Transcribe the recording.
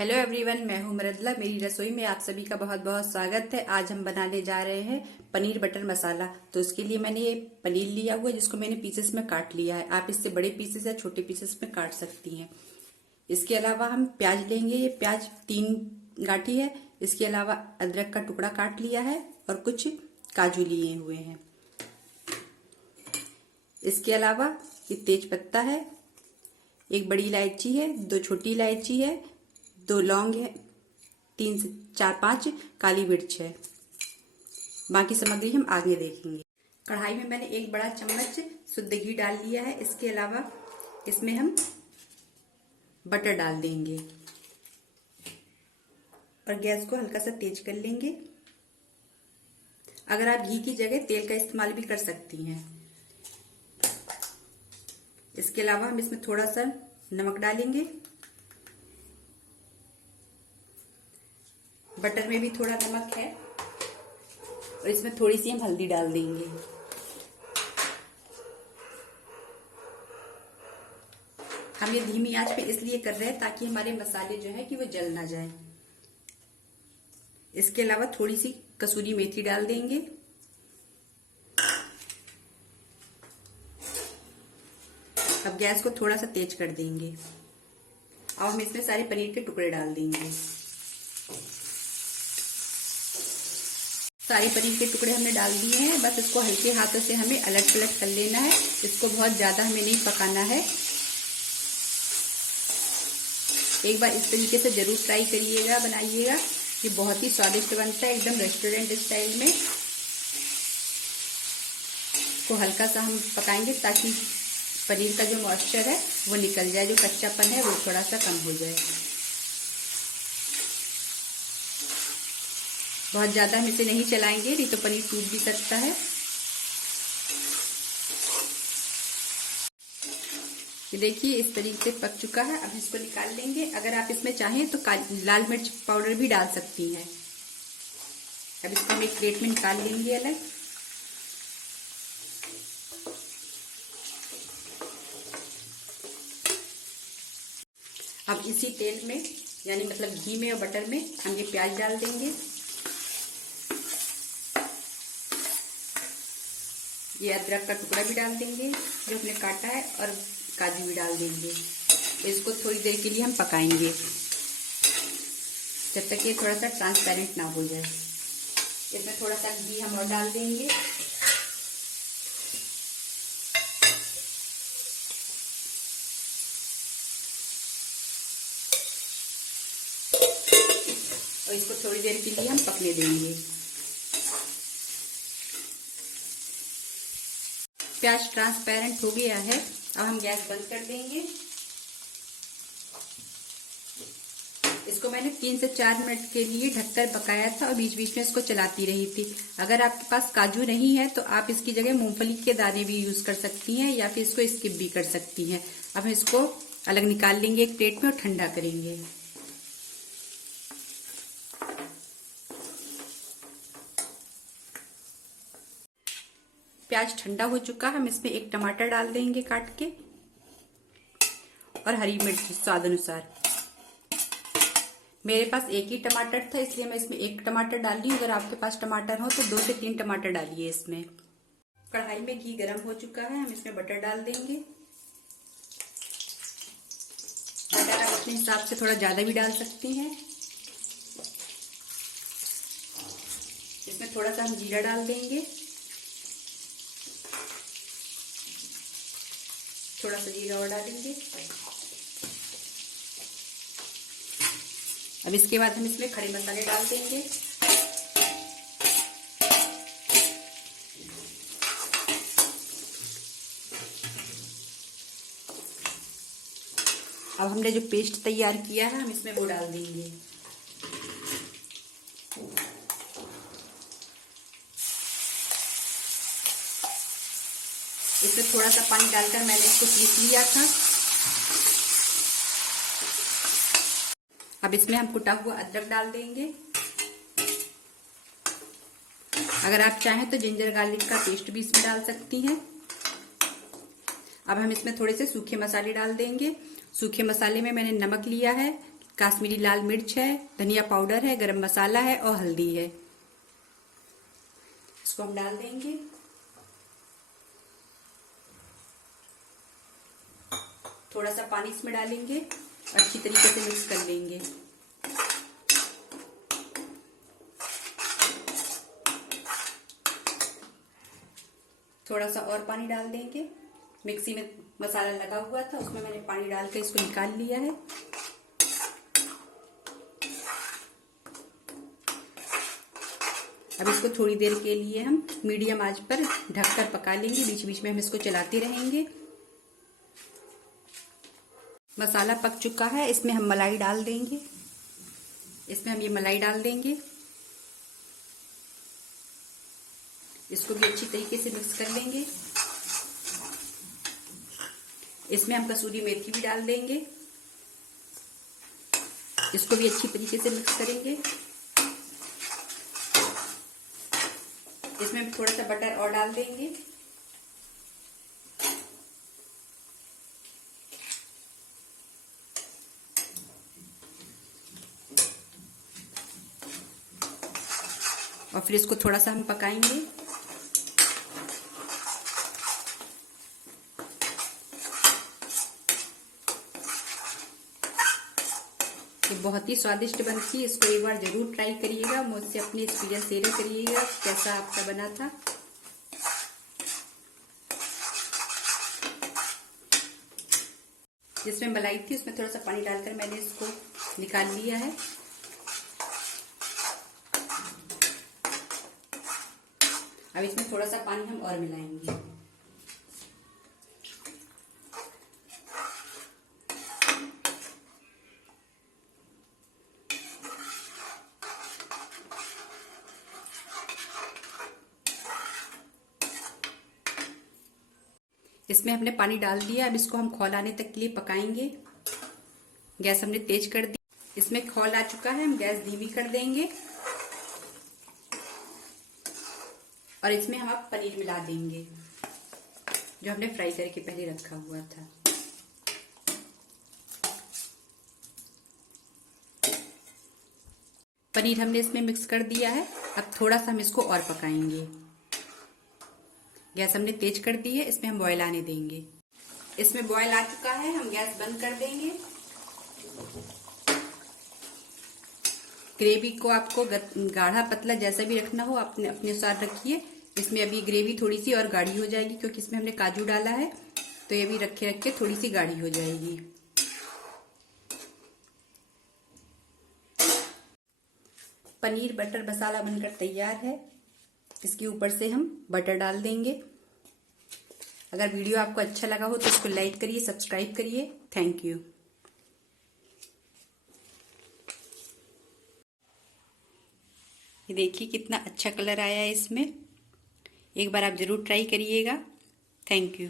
Hello everyone, मैं हूं मृदुला। मेरी रसोई में आप सभी का बहुत बहुत स्वागत है। आज हम बनाने जा रहे हैं पनीर बटर मसाला। तो इसके लिए मैंने ये पनीर लिया हुआ है जिसको मैंने पीसेस में काट लिया है। आप इससे बड़े पीसेस या छोटे पीसेस में काट सकती हैं। इसके अलावा हम प्याज लेंगे। ये प्याज 3 गांठी है। इसके अलावा अदरक का टुकड़ा काट लिया है और कुछ काजू लिए हुए हैं। इसके अलावा ये तेज पत्ता है, 1 बड़ी इलायची है, 2 छोटी इलायची है, 2 लौंग है, 3 से 4-5 काली मिर्च है। बाकी सामग्री हम आगे देखेंगे। कढ़ाई में मैंने 1 बड़ा चम्मच शुद्ध घी डाल लिया है। इसके अलावा इसमें हम बटर डाल देंगे और गैस को हल्का सा तेज कर लेंगे। अगर आप घी की जगह तेल का इस्तेमाल भी कर सकती हैं। इसके अलावा हम इसमें थोड़ा सा नमक डालेंगे। बटर में भी थोड़ा नमक है और इसमें थोड़ी सी हम हल्दी डाल देंगे। हम ये धीमी आंच पे इसलिए कर रहे हैं ताकि हमारे मसाले जो है कि वो जल ना जाए। इसके अलावा थोड़ी सी कसूरी मेथी डाल देंगे। अब गैस को थोड़ा सा तेज कर देंगे। अब हम इसमें सारे पनीर के टुकड़े डाल देंगे। सारे पनीर के टुकड़े हमने डाल दिए हैं। बस इसको हल्के हाथों से हमें अलट पलट कर लेना है। इसको बहुत ज्यादा हमें नहीं पकाना है। एक बार इस तरीके से जरूर ट्राई करिएगा, बनाइएगा। ये बहुत ही स्वादिष्ट बनता है, एकदम रेस्टोरेंट स्टाइल में। इसको हल्का सा हम पकाएंगे ताकि पनीर का जो मॉइस्चर है वो निकल जाए, जो कच्चापन है वो थोड़ा सा कम हो जाए। बहुत ज्यादा हम इसे नहीं चलाएंगे, नहीं तो पनीर टूट भी सकता है। ये देखिए इस तरीके से पक चुका है। अब इसको निकाल लेंगे। अगर आप इसमें चाहें तो लाल मिर्च पाउडर भी डाल सकती हैं। अब इसको हम एक प्लेट में निकाल लेंगे अलग। अब इसी तेल में यानी मतलब घी में और बटर में हम ये प्याज डाल देंगे। ये अदरक का टुकड़ा भी डाल देंगे जो हमने काटा है और काजू भी डाल देंगे। इसको थोड़ी देर के लिए हम पकाएंगे जब तक ये थोड़ा सा ट्रांसपेरेंट ना हो जाए। इसमें थोड़ा सा घी हम और डाल देंगे। और इसको थोड़ी देर के लिए हम पकने देंगे। प्याज ट्रांसपेरेंट हो गया है। अब हम गैस बंद कर देंगे। इसको मैंने 3 से 4 मिनट के लिए ढककर पकाया था और बीच बीच में इसको चलाती रही थी। अगर आपके पास काजू नहीं है तो आप इसकी जगह मूंगफली के दाने भी यूज कर सकती हैं या फिर इसको स्किप भी कर सकती हैं। अब हम इसको अलग निकाल लेंगे एक प्लेट में और ठंडा करेंगे। प्याज ठंडा हो चुका। हम इसमें 1 टमाटर डाल देंगे काट के और हरी मिर्च स्वाद अनुसार। मेरे पास 1 ही टमाटर था इसलिए मैं इसमें 1 टमाटर डाल रही हूँ। अगर आपके पास टमाटर हो तो 2 से 3 टमाटर डालिए इसमें। कढ़ाई में घी गरम हो चुका है। हम इसमें बटर डाल देंगे। बटर आप अपने हिसाब से थोड़ा ज्यादा भी डाल सकती हैं। इसमें थोड़ा सा हम जीरा डाल देंगे। थोड़ा सा जीरा और डालेंगे। अब इसके बाद हम इसमें खड़े मसाले डाल देंगे। अब हमने जो पेस्ट तैयार किया है हम इसमें वो डाल देंगे। इसमें थोड़ा सा पानी डालकर मैंने इसको पीस लिया था। अब इसमें हम कुटा हुआ अदरक डाल देंगे। अगर आप चाहें तो जिंजर गार्लिक का पेस्ट भी इसमें डाल सकती हैं। अब हम इसमें थोड़े से सूखे मसाले डाल देंगे। सूखे मसाले में मैंने नमक लिया है, काश्मीरी लाल मिर्च है, धनिया पाउडर है, गरम मसाला है और हल्दी है। इसको हम डाल देंगे। थोड़ा सा पानी इसमें डालेंगे, अच्छी तरीके से मिक्स कर लेंगे। थोड़ा सा और पानी डाल देंगे। मिक्सी में मसाला लगा हुआ था, उसमें मैंने पानी डाल कर इसको निकाल लिया है। अब इसको थोड़ी देर के लिए हम मीडियम आंच पर ढककर पका लेंगे। बीच बीच में हम इसको चलाते रहेंगे। मसाला पक चुका है, इसमें हम मलाई डाल देंगे। इसमें हम ये मलाई डाल देंगे। इसको भी अच्छी तरीके से मिक्स कर लेंगे। इसमें हम कसूरी मेथी भी डाल देंगे। इसको भी अच्छी तरीके से मिक्स करेंगे। इसमें थोड़ा सा बटर और डाल देंगे। और फिर इसको थोड़ा सा हम पकाएंगे। ये बहुत ही स्वादिष्ट बनती है। इसको एक बार जरूर ट्राई करिएगा। मुझसे अपनी एक्सपीरियंस शेयर करिएगा कैसा आपका बना था। जिसमें मलाई थी उसमें थोड़ा सा पानी डालकर मैंने इसको निकाल लिया है। अब इसमें थोड़ा सा पानी हम और मिलाएंगे। इसमें हमने पानी डाल दिया। अब इसको हम खौल आने तक के लिए पकाएंगे। गैस हमने तेज कर दी। इसमें खौल आ चुका है, हम गैस धीमी कर देंगे और इसमें हम अब पनीर मिला देंगे जो हमने फ्राई करके पहले रखा हुआ था। पनीर हमने इसमें मिक्स कर दिया है। अब थोड़ा सा हम इसको और पकाएंगे। गैस हमने तेज कर दी है। इसमें हम बॉयल आने देंगे। इसमें बॉयल आ चुका है, हम गैस बंद कर देंगे। ग्रेवी को आपको गाढ़ा पतला जैसा भी रखना हो अपने अनुसार रखिए। इसमें अभी ग्रेवी थोड़ी सी और गाढ़ी हो जाएगी क्योंकि इसमें हमने काजू डाला है, तो ये भी रखे रखे थोड़ी सी गाढ़ी हो जाएगी। पनीर बटर मसाला बनकर तैयार है। इसके ऊपर से हम बटर डाल देंगे। अगर वीडियो आपको अच्छा लगा हो तो इसको लाइक करिए, सब्सक्राइब करिए। Thank you. ये देखिए कितना अच्छा कलर आया है इसमें। एक बार आप जरूर ट्राई करिएगा। Thank you.